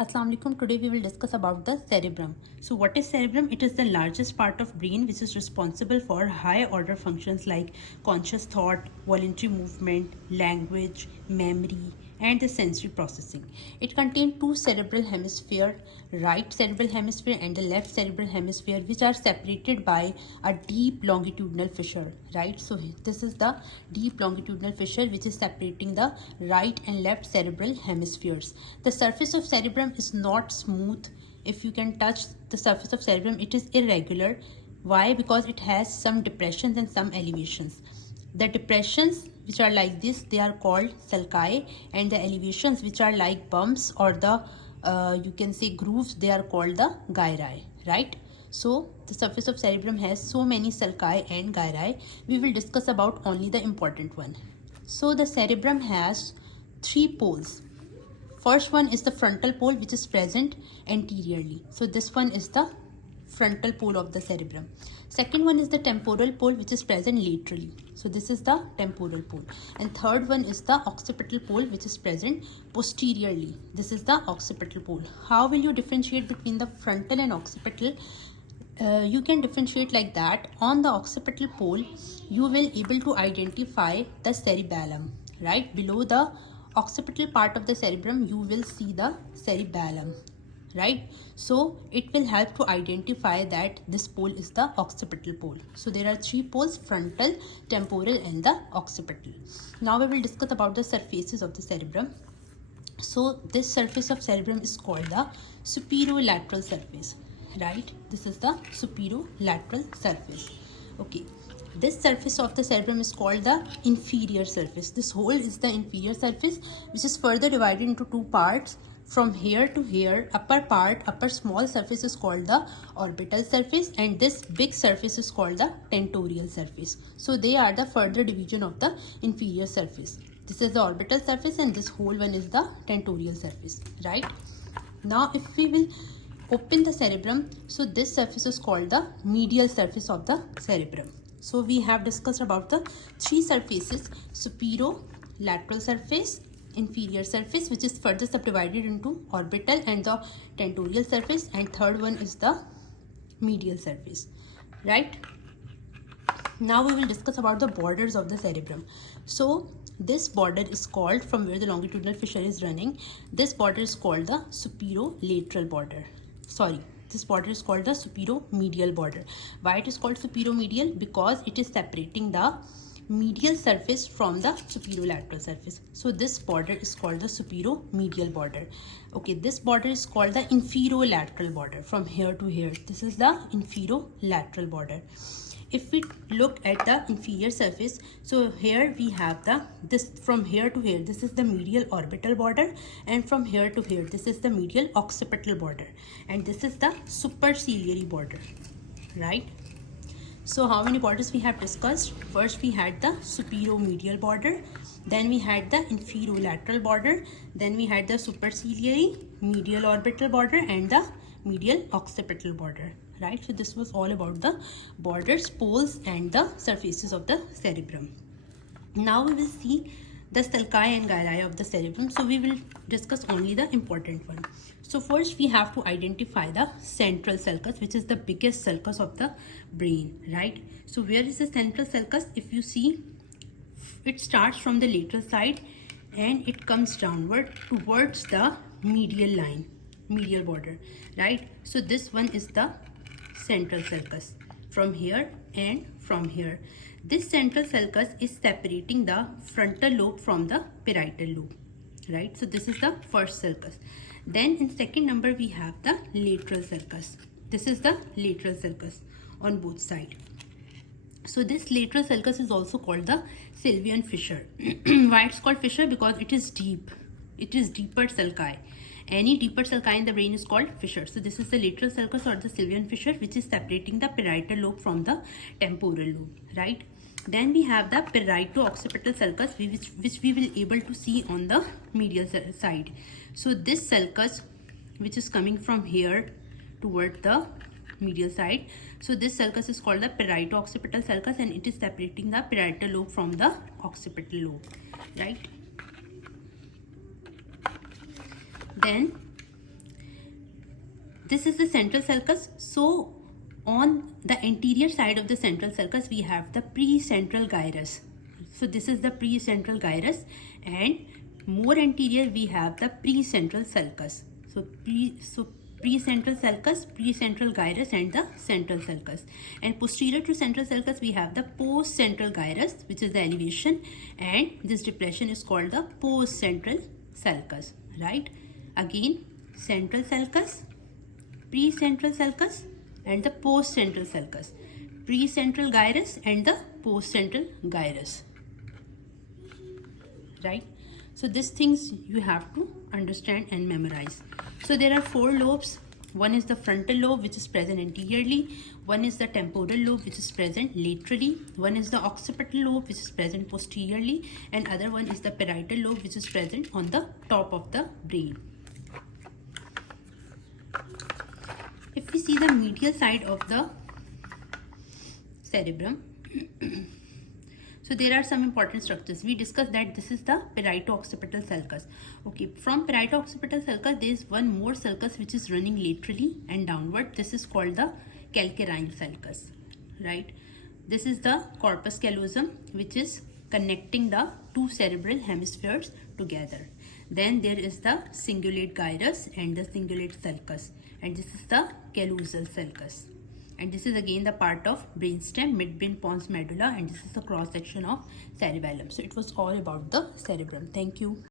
Assalamu alaikum. Today we will discuss about the cerebrum. So what is cerebrum? It is the largest part of brain which is responsible for high order functions like conscious thought, voluntary movement, language, memory and the sensory processing. It contains two cerebral hemisphere, right cerebral hemisphere and the left cerebral hemisphere, which are separated by a deep longitudinal fissure, right? So this is the deep longitudinal fissure which is separating the right and left cerebral hemispheres. The surface of cerebrum is not smooth. If you can touch the surface of cerebrum, it is irregular. Why? Because it has some depressions and some elevations. The depressions which are like this, they are called sulci, and the elevations which are like bumps or the you can say grooves, they are called the gyri, right? So the surface of cerebrum has so many sulci and gyri. We will discuss about only the important one. So the cerebrum has three poles. First one is the frontal pole, which is present anteriorly. So this one is the frontal pole of the cerebrum. Second one is the temporal pole, which is present laterally. So this is the temporal pole. And third one is the occipital pole, which is present posteriorly. This is the occipital pole. How will you differentiate between the frontal and occipital? You can differentiate like that. On the occipital pole, you will able to identify the cerebellum, right? Below the occipital part of the cerebrum, you will see the cerebellum, right? So it will help to identify that this pole is the occipital pole. So there are three poles: frontal, temporal and the occipital. Now we will discuss about the surfaces of the cerebrum. So this surface of cerebrum is called the superolateral surface, right? This is the superolateral surface. Okay, this surface of the cerebrum is called the inferior surface. This whole is the inferior surface, which is further divided into two parts. From here to here, upper small surface is called the orbital surface, and this big surface is called the tentorial surface. So they are the further division of the inferior surface. This is the orbital surface and this whole one is the tentorial surface, right? Now if we will open the cerebrum, so this surface is called the medial surface of the cerebrum. So we have discussed about the three surfaces: superolateral surface, inferior surface, which is further subdivided into orbital and the tentorial surface, and third one is the medial surface, right? Now we will discuss about the borders of the cerebrum. So this border is called, from where the longitudinal fissure is running, this border is called the superolateral border. This border is called the superomedial border. Why it is called superomedial? Because it is separating the medial surface from the superolateral surface. So this border is called the superomedial border. Okay, this border is called the inferolateral border. From here to here, this is the inferolateral border. If we look at the inferior surface, so here we have this from here to here, this is the medial orbital border, and from here to here, this is the medial occipital border, and this is the superciliary border, right? So how many borders we have discussed? First we had the superomedial border, then we had the inferolateral border, then we had the superciliary, medial orbital border and the medial occipital border, right? So this was all about the borders, poles and the surfaces of the cerebrum. Now we will see the sulci and gyri of the cerebrum. So we will discuss only the important one. So first we have to identify the central sulcus, which is the biggest sulcus of the brain, right? So where is the central sulcus? If you see, it starts from the lateral side and it comes downward towards the medial line, medial border, right? So this one is the central sulcus, from here and from here. This central sulcus is separating the frontal lobe from the parietal lobe, right? So this is the first sulcus. Then in second number we have the lateral sulcus. This is the lateral sulcus on both sides. So this lateral sulcus is also called the Sylvian fissure. Why it's called fissure? Because it is deep. It is deeper sulci. Any deeper sulci in the brain is called fissure. So this is the lateral sulcus or the Sylvian fissure, which is separating the parietal lobe from the temporal lobe, right? Then we have the parieto-occipital sulcus, which we will able to see on the medial side. So this sulcus, which is coming from here toward the medial side, so this sulcus is called the parieto-occipital sulcus, and it is separating the parietal lobe from the occipital lobe, right? Then this is the central sulcus. So on the anterior side of the central sulcus we have the precentral gyrus. So this is the precentral gyrus, and more anterior we have the precentral sulcus. So precentral sulcus, precentral gyrus, and the central sulcus. And posterior to central sulcus we have the postcentral gyrus, which is the elevation, and this depression is called the postcentral sulcus, right? Again, central sulcus, precentral sulcus, and the postcentral sulcus, precentral gyrus and the postcentral gyrus, right? So these things you have to understand and memorize. So there are 4 lobes. One is the frontal lobe, which is present anteriorly. One is the temporal lobe, which is present laterally. One is the occipital lobe, which is present posteriorly, and other one is the parietal lobe, which is present on the top of the brain. If we see the medial side of the cerebrum, so there are some important structures. We discussed that this is the parieto-occipital sulcus. Okay, from parieto-occipital sulcus there is one more sulcus which is running laterally and downward. This is called the calcarine sulcus, right? This is the corpus callosum, which is connecting the 2 cerebral hemispheres together. Then there is the cingulate gyrus and the cingulate sulcus, and this is the callosal sulcus. And this is again the part of brainstem, midbrain, pons medulla, and this is the cross section of cerebellum. So it was all about the cerebrum. Thank you.